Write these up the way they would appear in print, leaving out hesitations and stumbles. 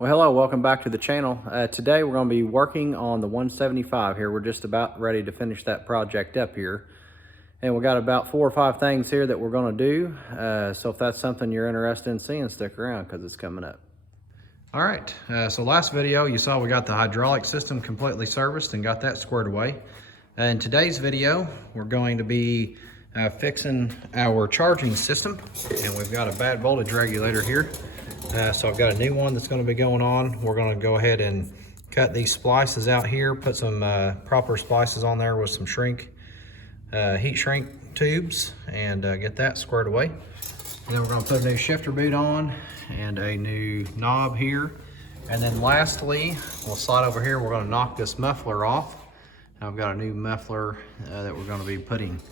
Well, hello, welcome back to the channel. Today we're going to be working on the 175 here. We're just about ready to finish that project up here. And we got about 4 or 5 things here that we're going to do. So if that's something you're interested in seeing, stick around because it's coming up. All right, so last video you saw we got the hydraulic system completely serviced and got that squared away. In today's video, we're going to be fixing our charging system. And we've got a bad voltage regulator here. So I've got a new one that's going to be going on. We're going to go ahead and cut these splices out here, put some proper splices on there with some heat shrink tubes, and get that squared away. And then we're going to put a new shifter boot on and a new knob here. And then lastly, we'll slide over here. We're going to knock this muffler off. I've got a new muffler that we're going to be putting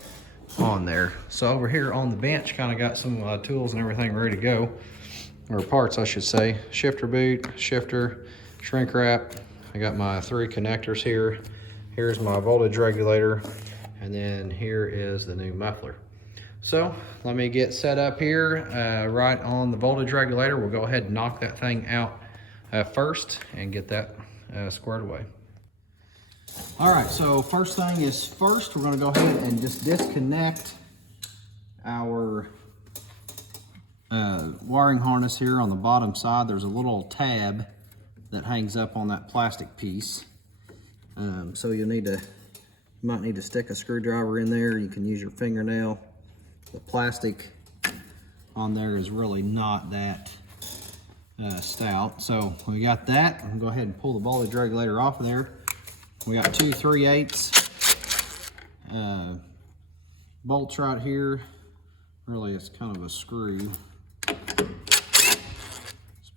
on there. So over here on the bench, kind of got some tools and everything ready to go. Or parts, I should say. Shifter boot, shifter, shrink wrap. I got my 3 connectors here. Here's my voltage regulator, and then here is the new muffler. So let me get set up here right on the voltage regulator. We'll go ahead and knock that thing out first and get that squared away. All right, so first thing is first, we're gonna go ahead and just disconnect our wiring harness here on the bottom side. There's a little tab that hangs up on that plastic piece. So you might need to stick a screwdriver in there. You can use your fingernail. The plastic on there is really not that stout. So we got that. I'm gonna go ahead and pull the voltage regulator off of there. We got 2 3/8 bolts right here. Really, it's kind of a screw. Let's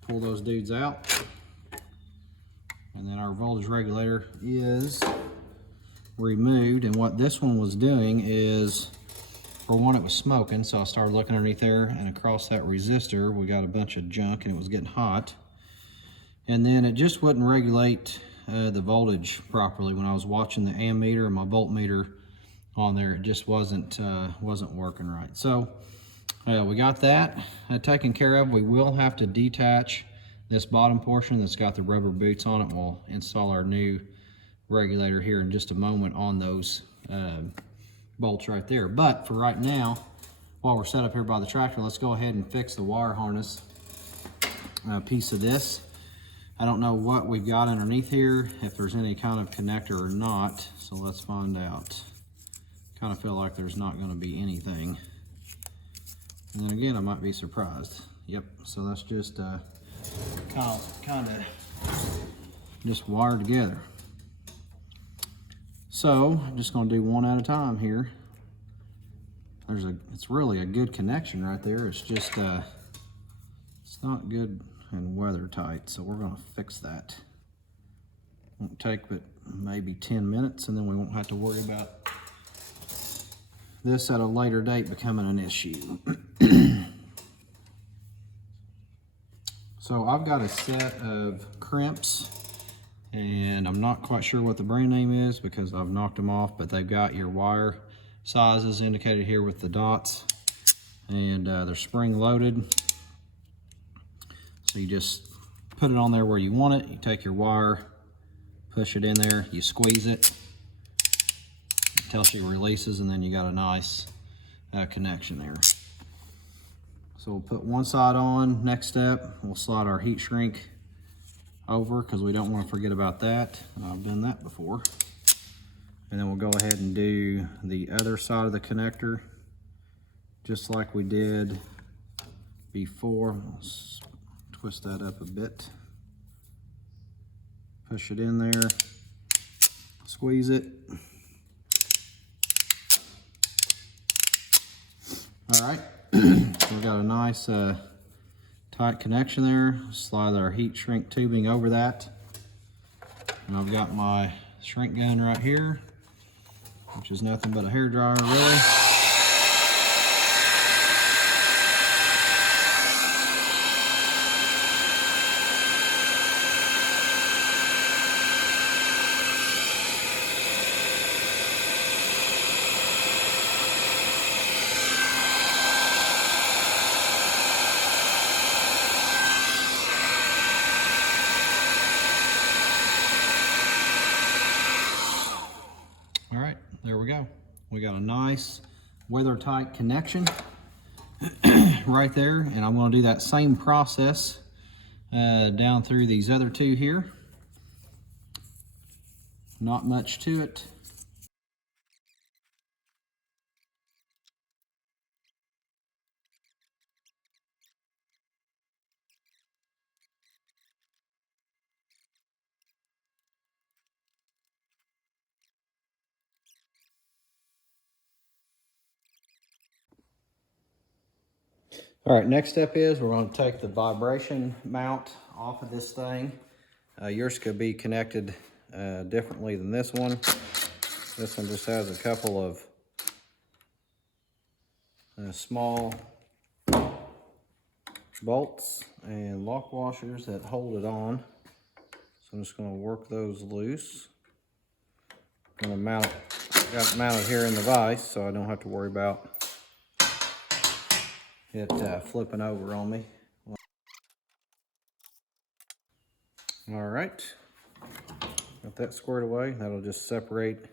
pull those dudes out. And then our voltage regulator is removed. And what this one was doing is, for one, it was smoking. So I started looking underneath there, and across that resistor, we got a bunch of junk, and it was getting hot. And then it just wouldn't regulate the voltage properly. When I was watching the ammeter and my voltmeter on there, it just wasn't working right. So we got that taken care of. We will have to detach this bottom portion that's got the rubber boots on it. We'll install our new regulator here in just a moment on those bolts right there. But for right now, while we're set up here by the tractor, let's go ahead and fix the wire harness piece of this. I don't know what we've got underneath here, if there's any kind of connector or not, so let's find out. Kind of feel like there's not going to be anything. And then again, I might be surprised. Yep, so that's just kind of just wired together. So I'm just going to do one at a time here. It's really a good connection right there. It's just it's not good and weather tight, so we're going to fix that. Won't take but maybe 10 minutes, and then we won't have to worry about this at a later date becoming an issue. So I've got a set of crimps, and I'm not quite sure what the brand name is because I've knocked them off, but they've got your wire sizes indicated here with the dots, and they're spring loaded. So you just put it on there where you want it. You take your wire, push it in there, you squeeze it until she releases, and then you got a nice connection there. So we'll put one side on. Next step, we'll slide our heat shrink over because we don't want to forget about that. I've done that before. And then we'll go ahead and do the other side of the connector just like we did before. Let's twist that up a bit. Push it in there, squeeze it. All right, so we got a nice tight connection there. Slide our heat shrink tubing over that. And I've got my shrink gun right here, which is nothing but a hair dryer really. We got a nice weather tight connection right there, and I'm going to do that same process down through these other two here. Not much to it. All right, next step is we're going to take the vibration mount off of this thing. Yours could be connected differently than this one. This one just has a couple of small bolts and lock washers that hold it on. So I'm just going to work those loose. I'm going to mount it, got it mounted here in the vise so I don't have to worry about it flipping over on me. All right, got that squared away. That'll just separate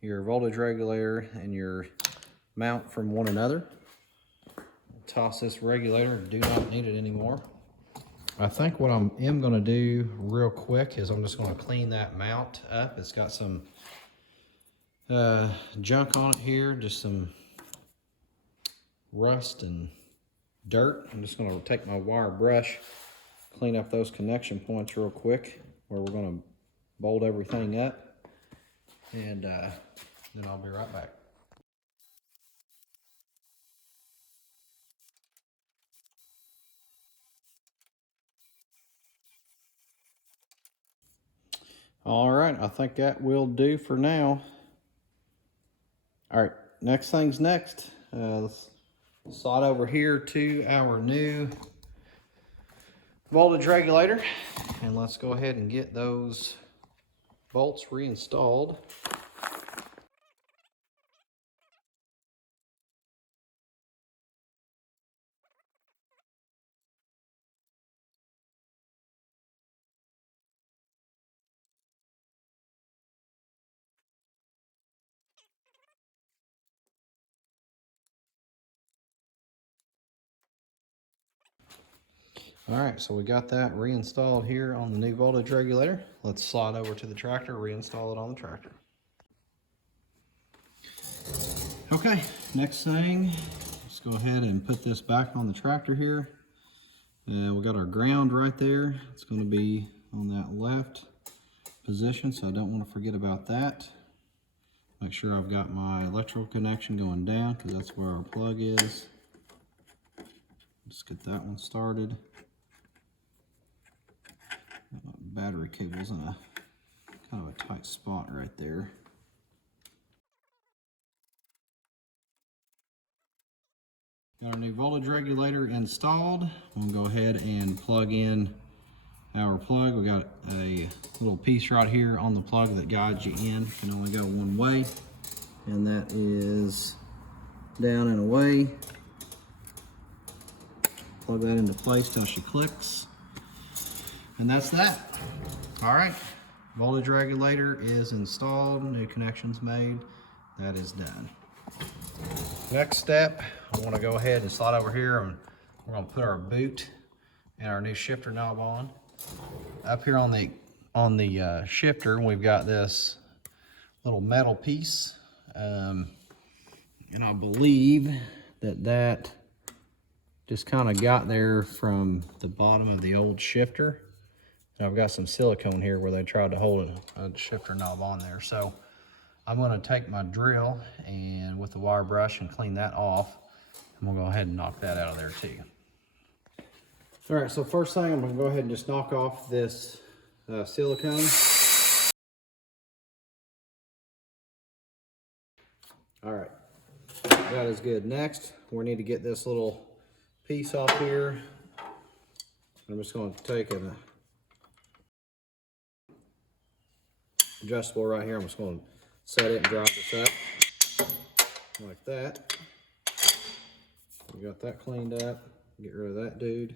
your voltage regulator and your mount from one another. Toss this regulator, do not need it anymore. I think what I am going to do real quick is I'm just going to clean that mount up. It's got some junk on it here, just some rust and dirt. I'm just going to take my wire brush, clean up those connection points real quick where we're going to bolt everything up, and then I'll be right back. All right, I think that will do for now. All right, next thing's next. Let's slide over here to our new voltage regulator, and let's go ahead and get those bolts reinstalled. All right, so we got that reinstalled here on the new voltage regulator. Let's slide over to the tractor, reinstall it on the tractor. Okay, next thing, let's go ahead and put this back on the tractor here. We got our ground right there. It's going to be on that left position, so I don't want to forget about that. Make sure I've got my electrical connection going down because that's where our plug is. Just get that one started. Battery cable's in a kind of a tight spot right there. Got our new voltage regulator installed. I'm gonna go ahead and plug in our plug. We got a little piece right here on the plug that guides you in. It can only go one way, and that is down and away. Plug that into place till she clicks. And that's that. All right, voltage regulator is installed, new connections made. That is done. Next step, I want to go ahead and slide over here, and we're going to put our boot and our new shifter knob on. Up here on the shifter, we've got this little metal piece, and I believe that just kind of got there from the bottom of the old shifter. And I've got some silicone here where they tried to hold a shifter knob on there. So I'm going to take my drill and with the wire brush and clean that off. And we'll go ahead and knock that out of there too. All right, so first thing, I'm going to go ahead and just knock off this silicone. All right, that is good. Next, we need to get this little piece off here. I'm just going to take an adjustable right here. I'm just going to set it and drive this up like that. We got that cleaned up. Get rid of that dude.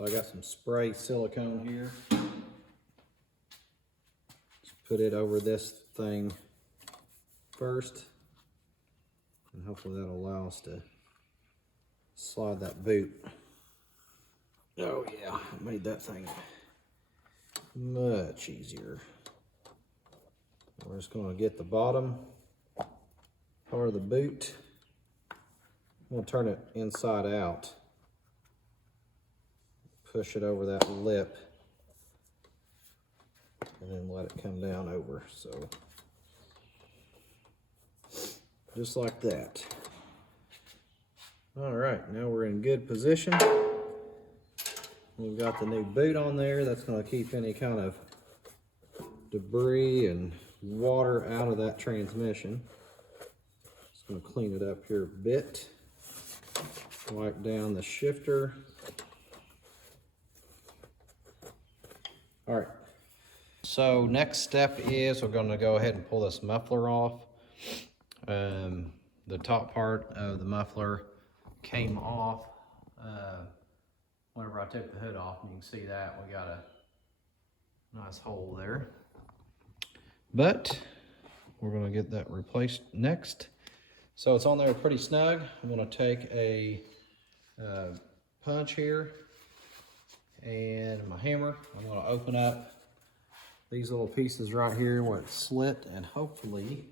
I got some spray silicone here. Just put it over this thing first, and hopefully that'll allow us to slide that boot. Oh yeah, it made that thing much easier. We're just going to get the bottom part of the boot. I'm going to turn it inside out. Push it over that lip and then let it come down over. So just like that. All right, now we're in good position. We've got the new boot on there. That's going to keep any kind of debris and water out of that transmission. Just going to clean it up here a bit. Wipe down the shifter. All right. So next step is we're going to go ahead and pull this muffler off. The top part of the muffler came off whenever I took the hood off, and you can see that we got a nice hole there. But we're going to get that replaced next. So it's on there pretty snug. I'm going to take a punch here and my hammer. I'm going to open up these little pieces right here where it's slit, and hopefully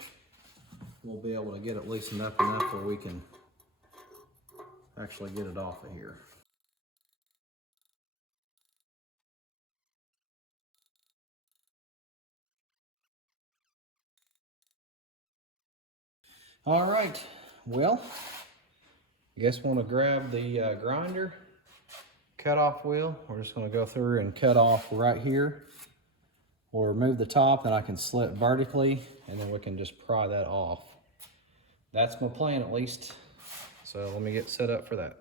we'll be able to get it loosened up enough where we can actually get it off of here. All right, well, I guess we want to grab the grinder, cut off wheel. We're just going to go through and cut off right here. We'll remove the top, and I can slit vertically, and then we can just pry that off. That's my plan, at least. So let me get set up for that.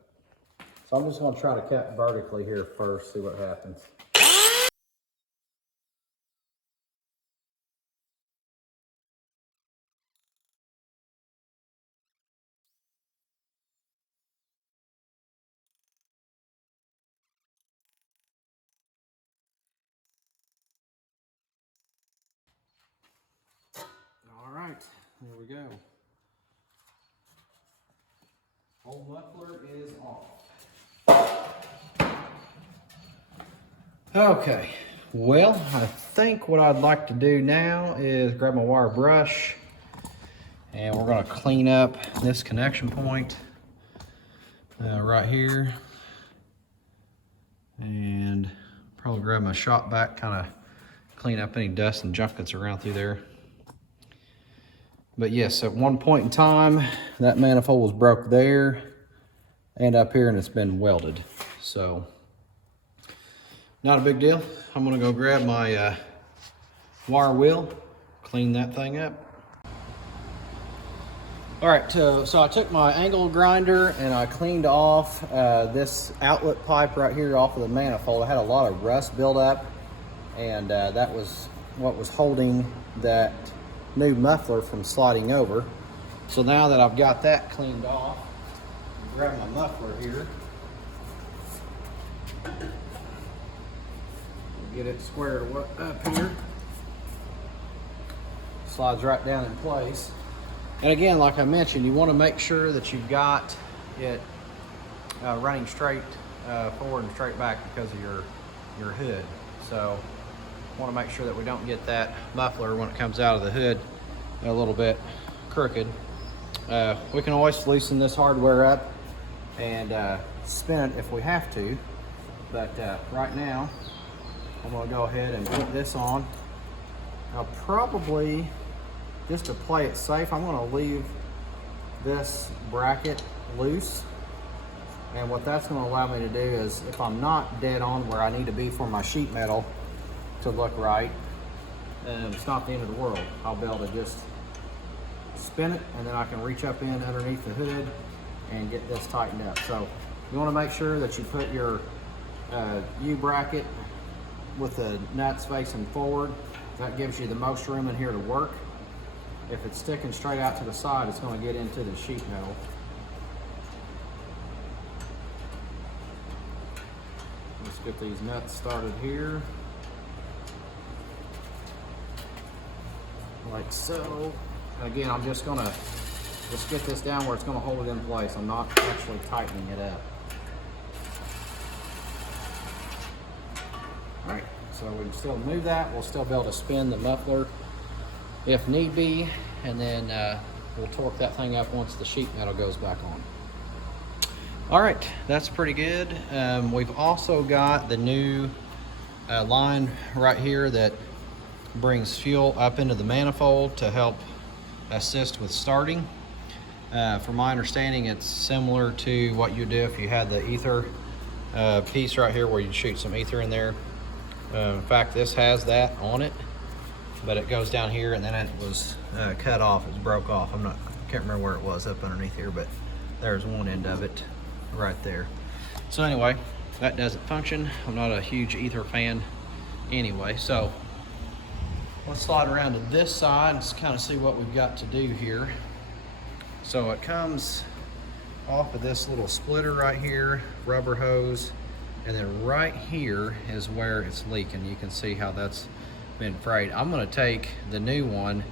So I'm just going to try to cut vertically here first, see what happens. All right, there we go. Old muffler is off. Okay, well, I think what I'd like to do now is grab my wire brush, and we're going to clean up this connection point right here, and probably grab my shop vac, kind of clean up any dust and junk that's around through there. But yes, at one point in time, that manifold was broke there and up here, and it's been welded. So, not a big deal. I'm gonna go grab my wire wheel, clean that thing up. All right, so I took my angle grinder and I cleaned off this outlet pipe right here off of the manifold. I had a lot of rust build up, and that was what was holding that new muffler from sliding over. So now that I've got that cleaned off, grab my muffler here, get it squared up here. Slides right down in place. And again, like I mentioned, you want to make sure that you've got it running straight forward and straight back because of your hood. So want to make sure that we don't get that muffler when it comes out of the hood a little bit crooked. We can always loosen this hardware up and spin it if we have to, but right now I'm going to go ahead and put this on. I'll probably, just to play it safe, I'm going to leave this bracket loose, and what that's going to allow me to do is, if I'm not dead on where I need to be for my sheet metal to look right, it's not the end of the world. I'll be able to just spin it, and then I can reach up in underneath the hood and get this tightened up. So you want to make sure that you put your U-bracket with the nuts facing forward. That gives you the most room in here to work. If it's sticking straight out to the side, it's going to get into the sheet metal. Let's get these nuts started here. like so. Again, I'm just gonna get this down where it's gonna hold it in place. I'm not actually tightening it up. All right, so we can still move that. We'll still be able to spin the muffler if need be, and then we'll torque that thing up once the sheet metal goes back on. All right, that's pretty good. We've also got the new line right here that brings fuel up into the manifold to help assist with starting. From my understanding, it's similar to what you do if you had the ether piece right here where you shoot some ether in there. In fact, this has that on it, but it goes down here and then it was cut off. It broke off. I can't remember where it was up underneath here, but there's one end of it right there. So anyway, that doesn't function. I'm not a huge ether fan anyway, so let's slide around to this side and kind of see what we've got to do here. So it comes off of this little splitter right here, rubber hose, and then right here is where it's leaking. You can see how that's been frayed. I'm gonna take the new one.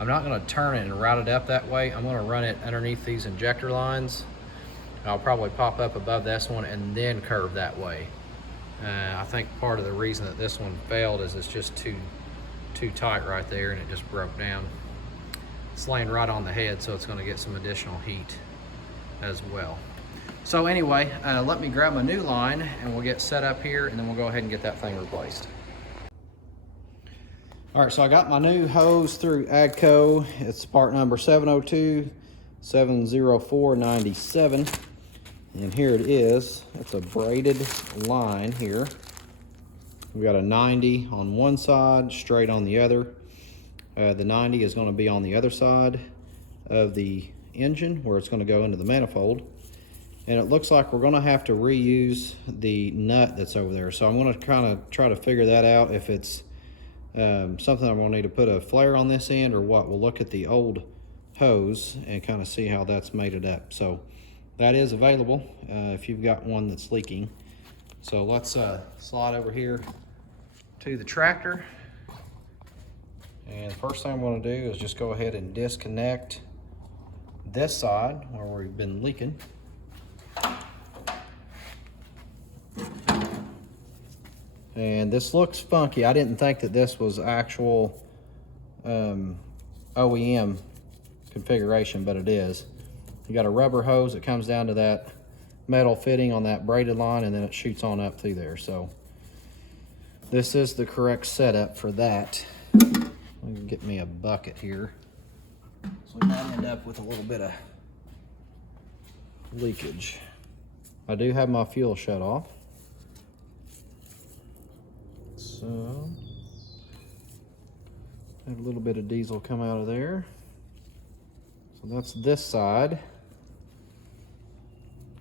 I'm not gonna turn it and route it up that way. I'm gonna run it underneath these injector lines. I'll probably pop up above this one and then curve that way. I think part of the reason that this one failed is it's just too tight right there and it just broke down. It's laying right on the head, so it's gonna get some additional heat as well. So anyway, let me grab my new line and we'll get set up here and then we'll go ahead and get that thing replaced. All right, so I got my new hose through AGCO. It's part number 702-70497. And here it is. It's a braided line here. We've got a 90 on one side, straight on the other. The 90 is going to be on the other side of the engine where it's going to go into the manifold. And it looks like we're going to have to reuse the nut that's over there. So I'm going to kind of try to figure that out, if it's something I'm going to need to put a flare on this end or what. We'll look at the old hose and kind of see how that's mated up. So that is available if you've got one that's leaking. So let's slide over here to the tractor. And the first thing I'm going to do is just go ahead and disconnect this side where we've been leaking. And this looks funky. I didn't think that this was actual OEM configuration, but it is. You got a rubber hose that comes down to that metal fitting on that braided line, and then it shoots on up through there. So this is the correct setup for that. Let me get me a bucket here. So we might end up with a little bit of leakage. I do have my fuel shut off. So have a little bit of diesel come out of there. So that's this side.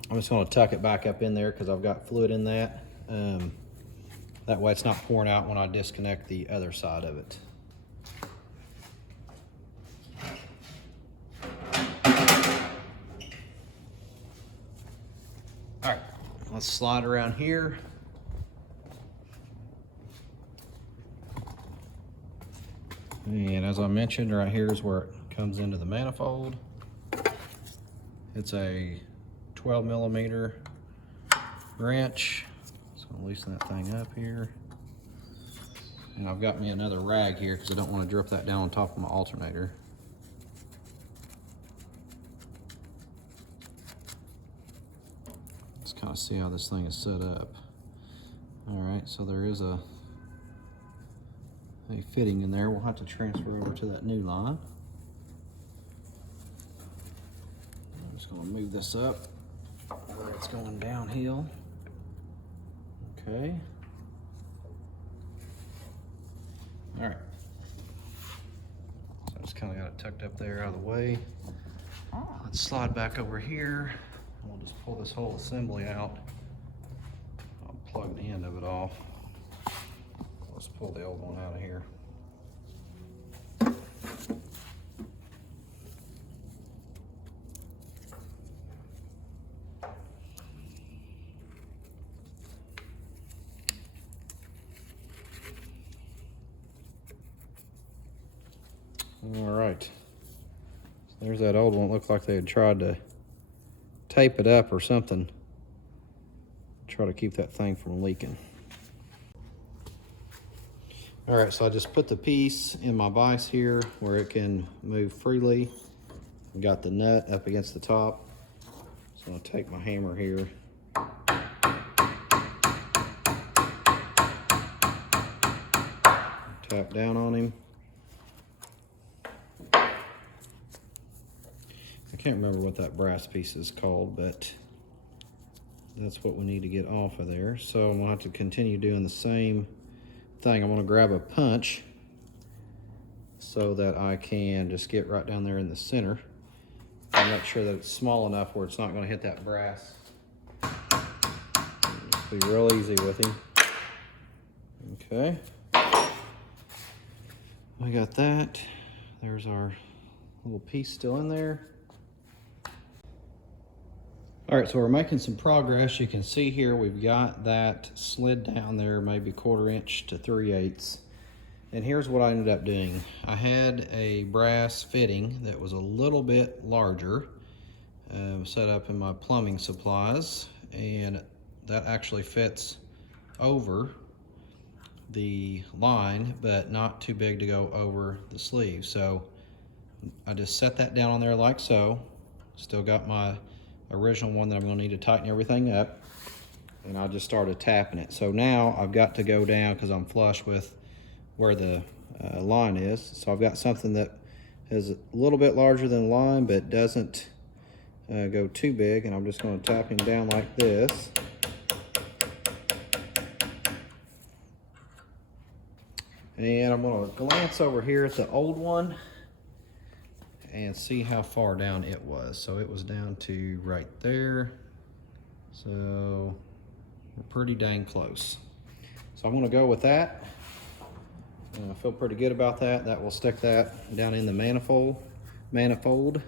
I'm just going to tuck it back up in there because I've got fluid in that. That way it's not pouring out when I disconnect the other side of it. All right, let's slide around here. And as I mentioned, right here is where it comes into the manifold. It's a 12 millimeter wrench. Just gonna loosen that thing up here. And I've got me another rag here because I don't want to drip that down on top of my alternator. Let's kind of see how this thing is set up. All right, so there is a fitting in there. We'll have to transfer over to that new line. I'm just going to move this up where it's going downhill. Okay. All right. So I just kind of got it tucked up there out of the way. Let's slide back over here. We'll just pull this whole assembly out. I'll plug the end of it off. Let's pull the old one out of here. All right, so there's that old one. It looked like they had tried to tape it up or something. Try to keep that thing from leaking. All right, so I just put the piece in my vise here where it can move freely. Got the nut up against the top. So I'll take my hammer here. Tap down on him. I can't remember what that brass piece is called, but that's what we need to get off of there. So I'm gonna have to continue doing the same thing. I'm gonna grab a punch so that I can just get right down there in the center and make sure that it's small enough where it's not gonna hit that brass. Just be real easy with him. Okay. I got that. There's our little piece still in there. All right, so we're making some progress. You can see here we've got that slid down there, maybe 1/4 inch to 3/8. And here's what I ended up doing. I had a brass fitting that was a little bit larger set up in my plumbing supplies, and that actually fits over the line, but not too big to go over the sleeve. So I just set that down on there like so. Still got my original one that I'm gonna need to tighten everything up, and I just started tapping it. So now I've got to go down because I'm flush with where the line is. So I've got something that is a little bit larger than the line but doesn't go too big, and I'm just going to tap him down like this. And I'm going to glance over here at the old one and see how far down it was. So it was down to right there. So we're pretty dang close. So I'm going to go with that. I feel pretty good about that. That will stick that down in the manifold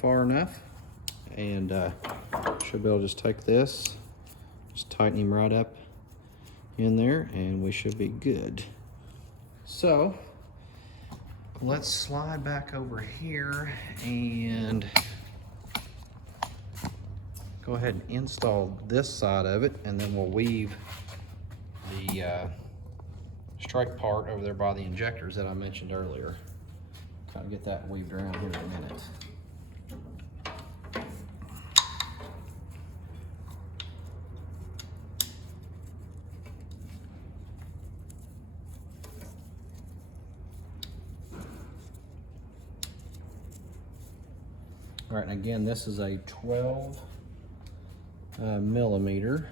far enough. And should be able to just take this, just tighten him right up in there, and we should be good. So let's slide back over here and go ahead and install this side of it, and then we'll weave the strike part over there by the injectors that I mentioned earlier. Kind of get that weaved around here in a minute. All right, and again, this is a 12 millimeter.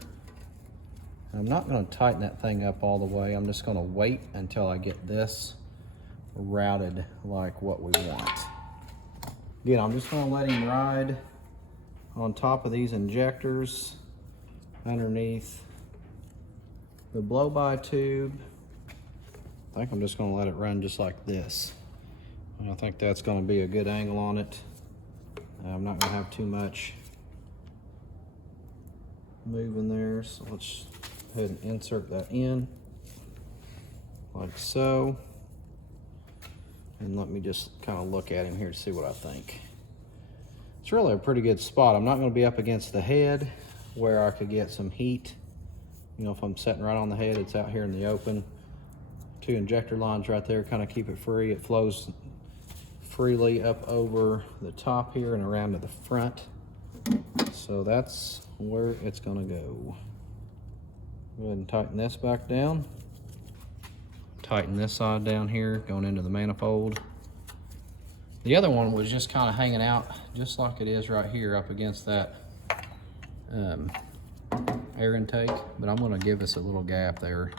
I'm not going to tighten that thing up all the way. I'm just going to wait until I get this routed like what we want. Again, I'm just going to let him ride on top of these injectors underneath the blow-by tube. I think I'm just going to let it run just like this. And I think that's going to be a good angle on it. I'm not going to have too much moving there, so let's go ahead and insert that in like so. And let me just kind of look at him here to see what I think. It's really a pretty good spot. I'm not going to be up against the head where I could get some heat. You know, if I'm sitting right on the head, it's out here in the open. 2 injector lines right there kind of keep it free. It flows freely up over the top here and around to the front. So that's where it's going to go. Go ahead and tighten this back down. Tighten this side down here going into the manifold. The other one was just kind of hanging out just like it is right here up against that air intake, but I'm going to give us a little gap there.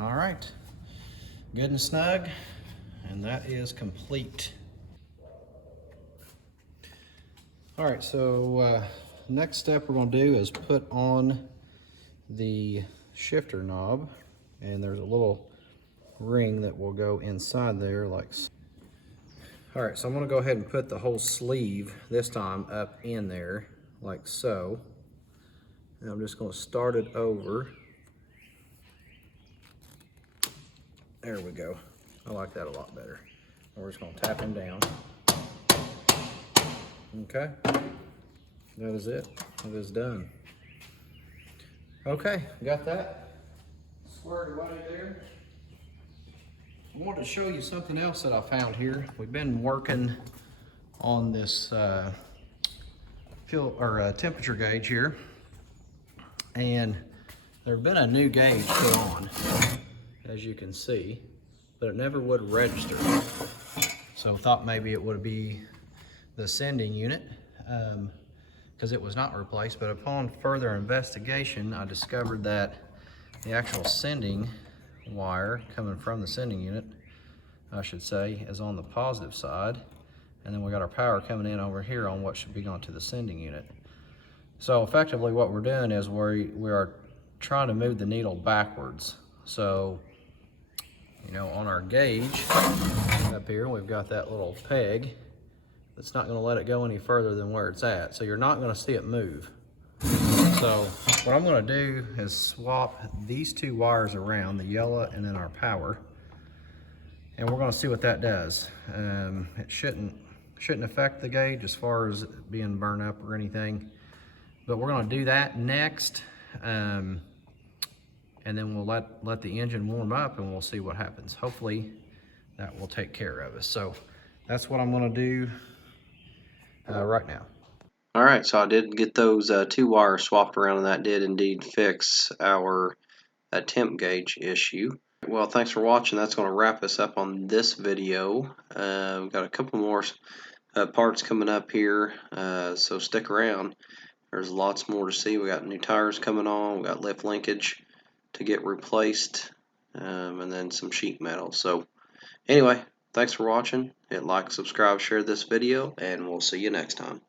All right, good and snug, and that is complete. All right, so next step we're going to do is put on the shifter knob, and there's a little ring that will go inside there like so. All right, so I'm going to go ahead and put the whole sleeve this time up in there like so. And I'm just going to start it over. There we go. I like that a lot better. And we're just going to tap him down. Okay. That is it. It is done. Okay, got that squared away there. I wanted to show you something else that I found here. We've been working on this temperature gauge here, and there's been a new gauge put on, as you can see, but it never would register. So I thought maybe it would be the sending unit, because it was not replaced. But upon further investigation, I discovered that the actual sending wire coming from the sending unit, I should say, is on the positive side, and then we got our power coming in over here on what should be going to the sending unit. So effectively what we're doing is we are trying to move the needle backwards. So, you know, on our gauge up here, we've got that little peg that's not going to let it go any further than where it's at. So you're not going to see it move. So what I'm going to do is swap these two wires around, the yellow and then our power, and we're going to see what that does. It shouldn't affect the gauge as far as it being burned up or anything, but we're going to do that next, and then we'll let the engine warm up and we'll see what happens. Hopefully that will take care of us. So that's what I'm going to do right now. All right, so I did get those two wires swapped around, and that did indeed fix our temp gauge issue. Well, thanks for watching. That's going to wrap us up on this video. We've got a couple more parts coming up here, so stick around. There's lots more to see. We got new tires coming on. We got lift linkage to get replaced, and then some sheet metal. So anyway, thanks for watching. Hit like, subscribe, share this video, and we'll see you next time.